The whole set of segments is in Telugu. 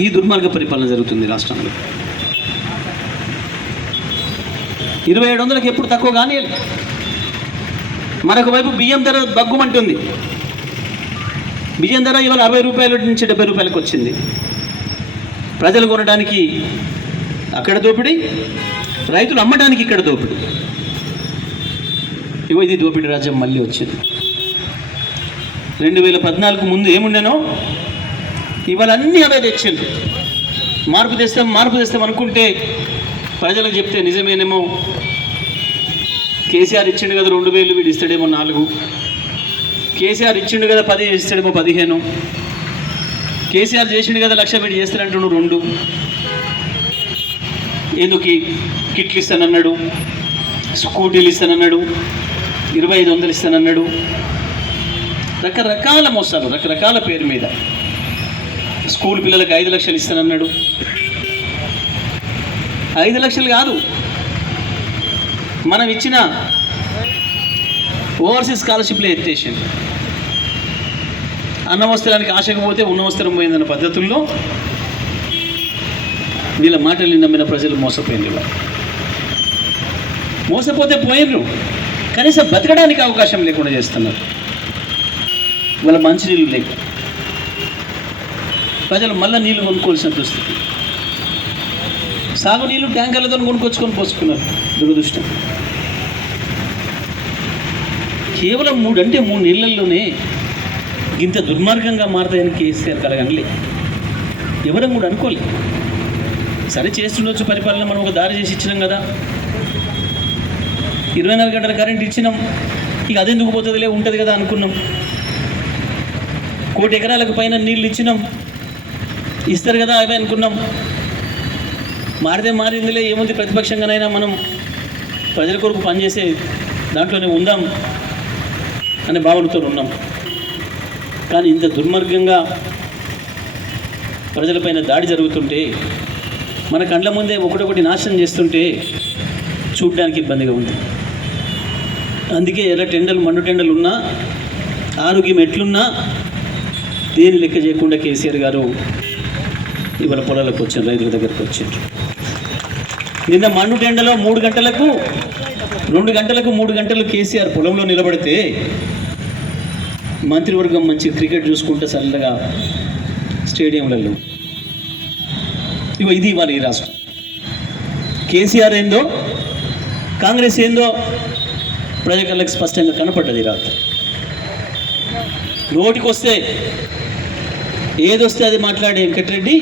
ఈ దుర్మార్గ పరిపాలన జరుగుతుంది రాష్ట్రంలో. ఇరవై ఏడు వందలకి ఎప్పుడు తక్కువ కానీ మరొక వైపు బియ్యం ధర దగ్గుమంటుంది బియ్యం ధర ఇవాళ అరవై రూపాయల నుంచి డెబ్బై రూపాయలకు వచ్చింది. ప్రజలు కొనడానికి అక్కడ దోపిడీ రైతులు అమ్మడానికి ఇక్కడ దోపిడీ. ఇవో ఇది దోపిడీ రాజ్యం మళ్ళీ వచ్చింది. రెండు వేల పద్నాలుగు ముందు ఏముండేనో? ఇవాళ అన్నీ అవే తెచ్చిండ్రు. మార్పు తెస్తాం మార్పు తెస్తాం అనుకుంటే ప్రజలకు చెప్తే నిజమేనేమో. కేసీఆర్ ఇచ్చిండు కదా రెండు వేలు వీడు ఇస్తాడేమో నాలుగు. కేసీఆర్ ఇచ్చిండు కదా పది ఇస్తాడేమో పదిహేను. కేసీఆర్ చేసిండు కదా లక్ష వీడు చేస్తాడంటుండు రెండు. ఎందుకు కిట్లు ఇస్తానన్నాడు? స్కూటీలు ఇస్తానన్నాడు? ఇరవై ఐదు వందలు ఇస్తానన్నాడు? రకరకాల మోసాలు రకరకాల పేరు మీద. స్కూల్ పిల్లలకు ఐదు లక్షలు ఇస్తానన్నాడు. ఐదు లక్షలు కాదు. మనం ఇచ్చిన ఓవర్సీస్ స్కాలర్షిప్లే ఎత్తేసాం అన్న వస్త్రానికి ఆశకు ఉన్న వస్త్రం పోయిందన్న పద్ధతుల్లో వీళ్ళ మాటల్ని నమ్మిన ప్రజలు మోసపోయింది మోసపోతే పోయినరు కనీసం బతకడానికి అవకాశం లేకుండా చేస్తున్నారు. వాళ్ళ మంచినీళ్ళు లేక ప్రజలు మళ్ళీ నీళ్ళు కొనుక్కోవాల్సిన దుస్థితి సాగునీళ్ళు ట్యాంకర్లతో కొనుక్కొచ్చుకొని పోసుకున్నారు దురదృష్టం. కేవలం మూడు అంటే మూడు నెలల్లోనే ఇంత దుర్మార్గంగా మారుతాయని కేసీఆర్ కలగనలే. ఎవరం కూడా అనుకోలే. సరే చేస్తుండొచ్చు పరిపాలన మనం ఒక దారి చేసి ఇచ్చినాం కదా. ఇరవై నాలుగు గంటల కరెంట్ ఇచ్చినాం. ఇక అదెందుకు పోతుందిలే ఉంటుంది కదా అనుకున్నాం. కోటి ఎకరాలకు పైన నీళ్ళు ఇచ్చినాం. ఇస్తారు కదా అవే అనుకున్నాం. మారితే మారిందిలే ఏముంది ప్రతిపక్షంగానైనా మనం ప్రజల కొరకు పనిచేసే దాంట్లోనే ఉందాం అనే భావనతో ఉన్నాం. కానీ ఇంత దుర్మార్గంగా ప్రజలపైన దాడి జరుగుతుంటే మన కండ్ల ముందే ఒకటొకటి నాశనం చేస్తుంటే చూడడానికి ఇబ్బందిగా ఉంది. అందుకే ఎర్ర టెండలు మండు టెండలు ఉన్నా ఆరోగ్యం ఎట్లున్నా దేని లెక్క చేయకుండా కేసీఆర్ గారు ఇవాళ పొలాలకు వచ్చారు రైతుల దగ్గరకు వచ్చారు. నిన్న మండు టెండలో మూడు గంటలకు రెండు గంటలకు మూడు గంటలు కేసీఆర్ పొలంలో నిలబడితే మంత్రివర్గం మంచి క్రికెట్ చూసుకుంటే చల్లగా స్టేడియంలలో. ఇగో ఇది ఇవాళ ఈ రాష్ట్రం. కేసీఆర్ ఏందో కాంగ్రెస్ ఏందో ప్రజలకు స్పష్టంగా కనపడ్డది రాత్రి. నోటికి వస్తే ఏదొస్తే అది మాట్లాడే వెంకటరెడ్డి.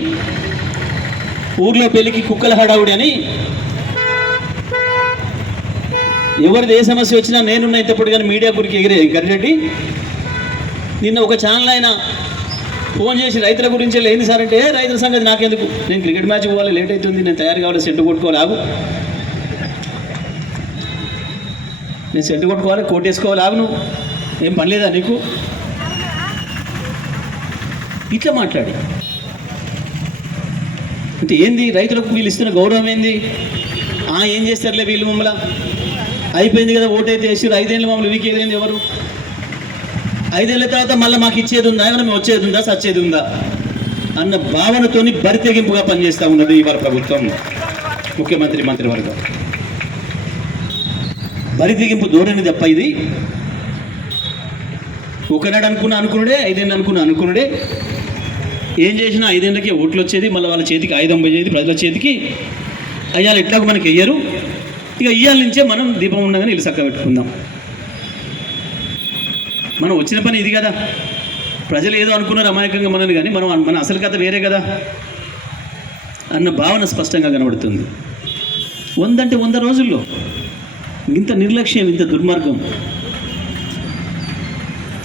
ఊర్లో పెళ్ళికి కుక్కల హడావుడి అని. ఎవరిది ఏ సమస్య వచ్చినా నేనున్న ఇంతప్పుడు కానీ మీడియా గురికి ఎగిరే వెంకటరెడ్డి. నిన్న ఒక ఛానల్ ఆయన ఫోన్ చేసి రైతుల గురించి ఏంది సార్ అంటే రైతుల సంగతి నాకెందుకు? నేను క్రికెట్ మ్యాచ్ పోవాలి లేట్ అవుతుంది నేను తయారు కావాలి సెట్ కొట్టుకోవాలి నేను సెట్ కొట్టుకోవాలి కోట్ వేసుకోవాలి ఆగు నువ్వు. ఏం పని లేదా నీకు? ఇట్లా మాట్లాడి. అంటే ఏంది? రైతులకు వీళ్ళు ఇస్తున్న గౌరవం ఏంది? ఆ ఏం చేస్తారులే వీళ్ళు మమ్మల్ని? అయిపోయింది కదా ఓటైతే వేసారు ఐదేళ్ళు మమ్మల్ని వీకేది ఎవరు? ఐదేళ్ళ తర్వాత మళ్ళీ మాకు ఇచ్చేది ఉందా? ఏమైనా మేము వచ్చేది ఉందా? సచ్చేది ఉందా? అన్న భావనతోని బరితెగింపుగా పనిచేస్తూ ఉన్నది ఇవాళ ప్రభుత్వం. ముఖ్యమంత్రి మంత్రివర్గం. బరితెగింపు ధోరణి తప్ప ఇది. ఒకనాడు అనుకున్న అనుకున్నాడే ఐదేళ్ళు అనుకున్న అనుకున్నాడే ఏం చేసినా ఐదేళ్ళకి ఓట్లు వచ్చేది మళ్ళీ వాళ్ళ చేతికి ఆయుధం పోయేది ప్రజల చేతికి. అయ్యాలు ఎట్లాగో మనకి వెయ్యరు ఇక ఇయ్యాల నుంచే మనం దీపం ఉండగానే ఇల్లు చక్క పెట్టుకుందాం. మనం వచ్చిన పని ఇది కదా. ప్రజలు ఏదో అనుకున్నారు అమాయకంగా మనని కానీ మనం మన అసలు కథ వేరే కదా. అన్న భావన స్పష్టంగా కనబడుతుంది. వందంటే వంద రోజుల్లో ఇంత నిర్లక్ష్యం ఇంత దుర్మార్గం.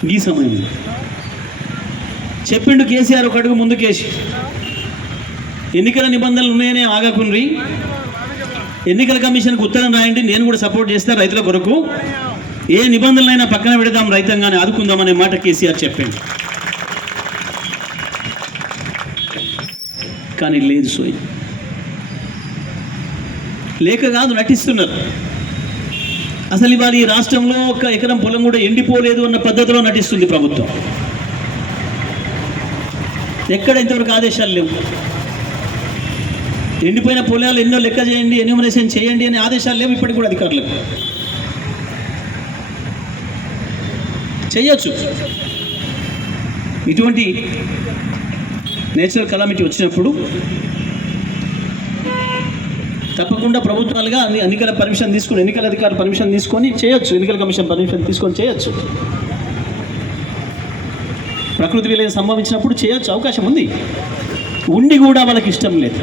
ఈ సమయం చెప్పిండు కేసీఆర్ ఒక అడుగు ముందుకేసి ఎన్నికల నిబంధనలు ఉన్నాయని ఆగకుండ్రి ఎన్నికల కమిషన్కి ఉత్తరం రాయండి నేను కూడా సపోర్ట్ చేస్తాను రైతుల కొరకు. ఏ నిబంధనలైనా పక్కన పెడదాం రైతంగానే ఆదుకుందామనే మాట కేసీఆర్ చెప్పిండు. కానీ లేదు సోయి. లేక కాదు నటిస్తున్నారు. అసలు ఇవాళ ఈ రాష్ట్రంలో ఒక ఎకరం పొలం కూడా ఎండిపోలేదు అన్న పద్ధతిలో నటిస్తుంది ప్రభుత్వం. ఎక్కడ ఇంతవరకు ఆదేశాలు లేవు. ఎండిపోయిన పొలాలు ఎన్నో లెక్క చేయండి ఎన్యూమినేషన్ చేయండి అనే ఆదేశాలు లేవు ఇప్పటికి కూడా అధికారులకు. చేయొచ్చు ఇటువంటి నేచురల్ కలామిటీ వచ్చినప్పుడు తప్పకుండా ప్రభుత్వాలుగా ఎన్నికల పర్మిషన్ తీసుకొని ఎన్నికల అధికారులు పర్మిషన్ తీసుకొని చేయొచ్చు. ఎన్నికల కమిషన్ పర్మిషన్ తీసుకొని చేయొచ్చు. ప్రకృతి విలయం సంభవించినప్పుడు చేయొచ్చు అవకాశం ఉంది. ఉండి కూడా వాళ్ళకి ఇష్టం లేదు.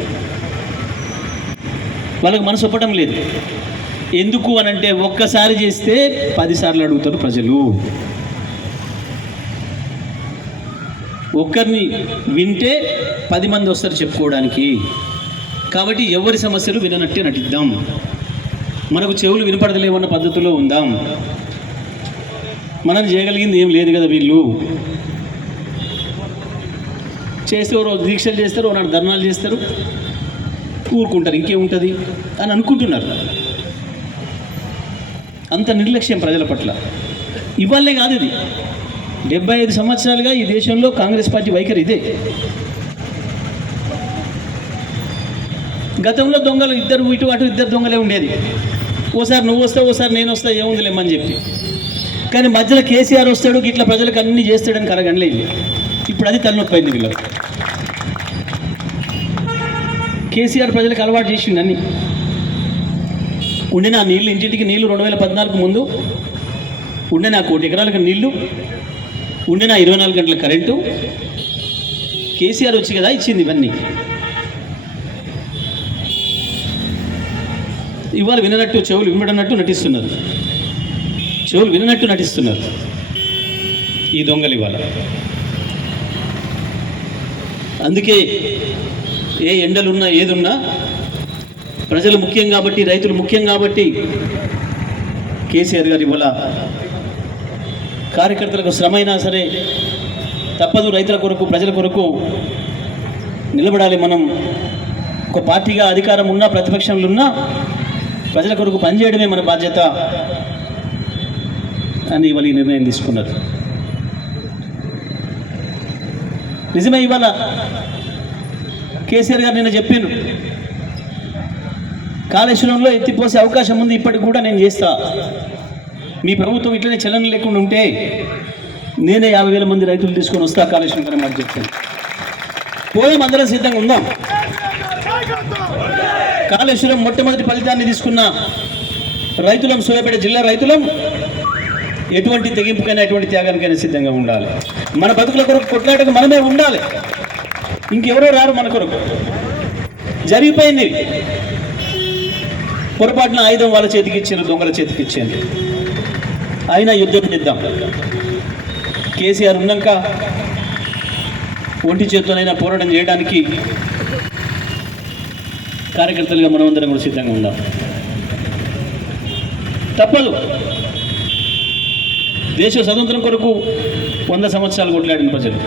వాళ్ళకి మనసు ఒప్పడం లేదు. ఎందుకు అని అంటే ఒక్కసారి చేస్తే పదిసార్లు అడుగుతారు ప్రజలు. ఒక్కరిని వింటే పది మంది వస్తారు చెప్పుకోవడానికి. కాబట్టి ఎవరి సమస్యలు విననట్టే నటిద్దాం. మనకు చెవులు వినపడలేమన్న పద్ధతిలో ఉందాం. మనం చేయగలిగింది ఏం లేదు కదా వీళ్ళు. చేస్తే ఓ రోజు దీక్షలు చేస్తారు ఓ ధర్నాలు చేస్తారు. ఊరుకుంటారు ఇంకేముంటుంది అని అనుకుంటున్నారు. అంత నిర్లక్ష్యం ప్రజల పట్ల. ఇవ్వాలే కాదు ఇది. డెబ్బై ఐదు సంవత్సరాలుగా ఈ దేశంలో కాంగ్రెస్ పార్టీ వైఖరి ఇదే. గతంలో దొంగలు ఇద్దరు ఇటు అటు ఇద్దరు దొంగలే ఉండేది. ఓసారి నువ్వు వస్తావు ఓసారి నేను వస్తా ఏముందిలేమని చెప్పి. కానీ మధ్యలో కేసీఆర్ వస్తాడు ఇట్లా ప్రజలకు అన్ని చేస్తాడని కరగనలేదు ఇప్పుడు అది తలనొప్పి అయింది వీళ్ళకి. కేసీఆర్ ప్రజలకు అలవాటు చేసిండు అన్ని. ఉండిన నా నీళ్ళు ఇంటింటికి నీళ్ళు రెండు వేల పద్నాలుగు ముందు. ఉండిన నా కోటి ఎకరాలకు నీళ్ళు ఉండిన ఇరవై నాలుగు గంటల కరెంటు. కేసీఆర్ వచ్చి కదా ఇచ్చింది ఇవన్నీ. ఇవాళ విననట్టు చెవులు వినడన్నట్టు నటిస్తున్నారు. చెవులు విననట్టు నటిస్తున్నారు. ఈ దొంగలు ఇవాళ. అందుకే ఏ ఎండలున్నా ఏదున్నా ప్రజలు ముఖ్యం కాబట్టి రైతులు ముఖ్యం కాబట్టి కేసీఆర్ గారు ఇవాళ కార్యకర్తలకు శ్రమ అయినా సరే తప్పదు రైతుల కొరకు ప్రజల కొరకు నిలబడాలి మనం. ఒక పార్టీగా అధికారం ఉన్నా ప్రతిపక్షంలో ఉన్నా ప్రజల కొరకు పనిచేయడమే మన బాధ్యత అని ఇవాళ ఈ నిర్ణయం తీసుకున్నారు. నిజమే ఇవాళ కేసీఆర్ గారు నిన్న చెప్పాను కాళేశ్వరంలో ఎత్తిపోసే అవకాశం ఉంది ఇప్పటికి కూడా నేను చేస్తా. మీ ప్రభుత్వం ఇట్లనే చలనం లేకుండా ఉంటే నేనే యాభై వేల మంది రైతులు తీసుకొని వస్తా కాళేశ్వరం గారు మాట చెప్తాను పోయాం అందరం సిద్ధంగా ఉందాం. కాళేశ్వరం మొట్టమొదటి ఫలితాన్ని తీసుకున్న రైతులం సూర్యాపేట జిల్లా రైతులం ఎటువంటి తెగింపుకైనా ఎటువంటి త్యాగానికైనా సిద్ధంగా ఉండాలి. మన బతుకుల కొరకు కొట్లాటకు మనమే ఉండాలి. ఇంకెవరో రారు మన కొరకు. జరిగిపోయింది పొరపాటున ఆయుధం వాళ్ళ చేతికి ఇచ్చారు దొంగల చేతికి ఇచ్చారు. అయినా యుద్ధం చేద్దాం. కేసీఆర్ ఉన్నాక ఒంటి చేతులైనా పోరాటం చేయడానికి కార్యకర్తలుగా మనమందరం కూడా సిద్ధంగా ఉందాం తప్పదు. దేశ స్వతంత్రం కొరకు వంద సంవత్సరాలు కొట్లాడిన ప్రజలు.